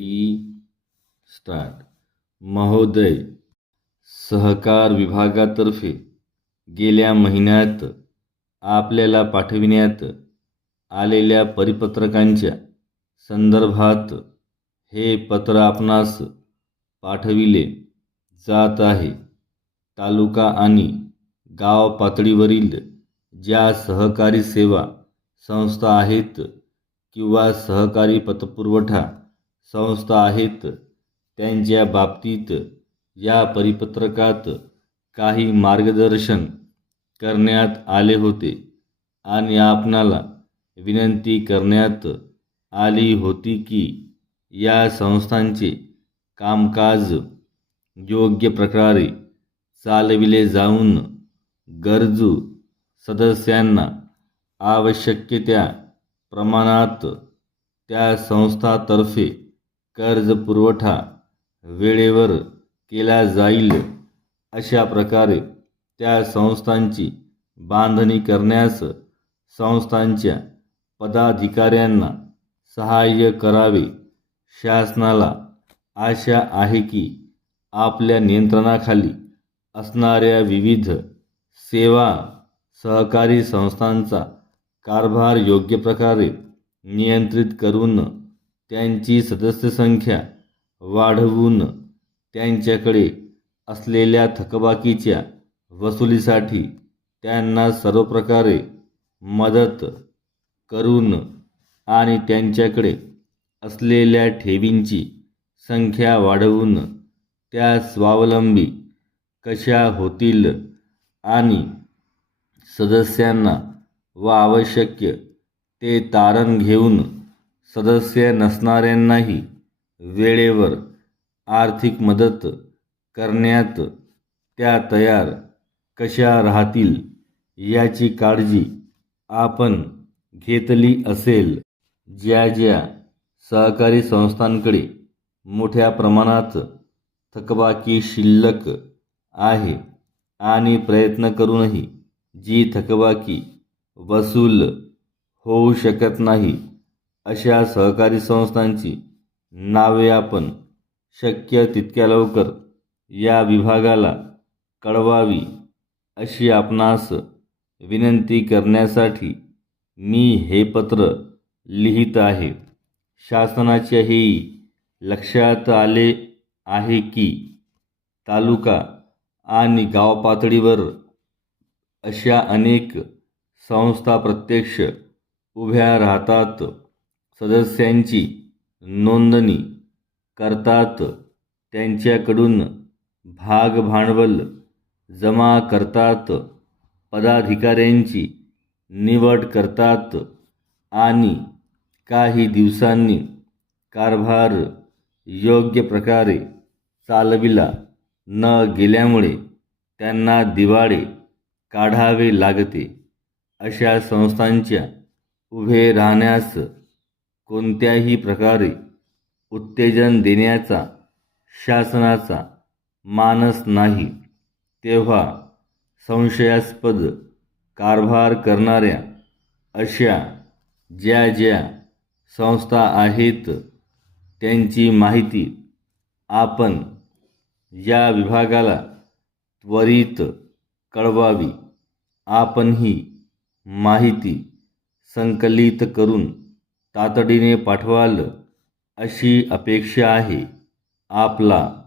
Start. महोदय, सहकार विभागातर्फे गेल्या महिन्यात आपल्याला पाठविण्यात आलेल्या परिपत्रकांच्या संदर्भात हे पत्र आपणास पाठविले जात आहे. तालुका आणि गाव पातळीवरील ज्या सहकारी सेवा संस्था आहेत किंवा सहकारी पतपुरवठा संस्था आहेत त्यांच्या बाबतीत या परिपत्रकात काही मार्गदर्शन करण्यात आले होते आणि आपणाला विनंती करण्यात आली होती की या संस्थांचे कामकाज योग्य प्रकारे चालविले जाऊन गरजू सदस्यांना आवश्यक त्या प्रमाणात त्या संस्थांतर्फे कर्ज पुरवठा वेळेवर केला जाईल. अशा प्रकारे त्या संस्थांची बांधणी करण्यास संस्थांच्या पदाधिकाऱ्यांना सहाय्य करावे. शासनाला आशा आहे की आपल्या नियंत्रणाखाली असणाऱ्या विविध सेवा सहकारी संस्थांचा कारभार योग्य प्रकारे नियंत्रित करून त्यांची सदस्य संख्या वाढवून त्यांच्याकडे असलेल्या थकबाकीच्या वसुलीसाठी त्यांना सर्व प्रकारे मदत करून आणि त्यांच्याकडे असलेल्या ठेवींची संख्या वाढवून त्या स्वावलंबी कशा होतील आणि सदस्यांना व आवश्यक ते तारण घेऊन सदस्य नसणाऱ्यांनाही वेळेवर आर्थिक मदत करण्यात त्या तयार कशा राहतील याची काळजी आपण घेतली असेल. ज्या ज्या सहकारी संस्थांकडे मोठ्या प्रमाणात थकबाकी शिल्लक आहे आणि प्रयत्न करूनही जी थकबाकी वसूल होऊ शकत नाही अशा सहकारी संस्थांची नावे आपण शक्य तितक्या लवकर या विभागाला कळवावी अशी आपणास विनंती करण्यासाठी मी हे पत्र लिहित आहे. शासनाच्या हेही लक्षात आले आहे की तालुका आणि गाव पातळीवर अशा अनेक संस्था प्रत्यक्ष उभ्या राहतात, सदस्यांची नोंदणी करतात, त्यांच्याकडून भाग भांडवल जमा करतात, पदाधिकाऱ्यांची निवड करतात आणि काही दिवसांनी कारभार योग्य प्रकारे चालविला न गेल्यामुळे त्यांना दिवाळे काढावे लागते. अशा संस्थांच्या उभे राहण्यास कोणत्याही प्रकारे उत्तेजन देण्याचा शासनाचा मानस नाही. तेव्हा संशयास्पद कारभार करणाऱ्या अशा ज्या ज्या संस्था आहेत त्यांची माहिती आपण या विभागाला त्वरित कळवावी. आपण ही माहिती संकलित करून तातडीने पाठवाल अशी अपेक्षा आहे. आपला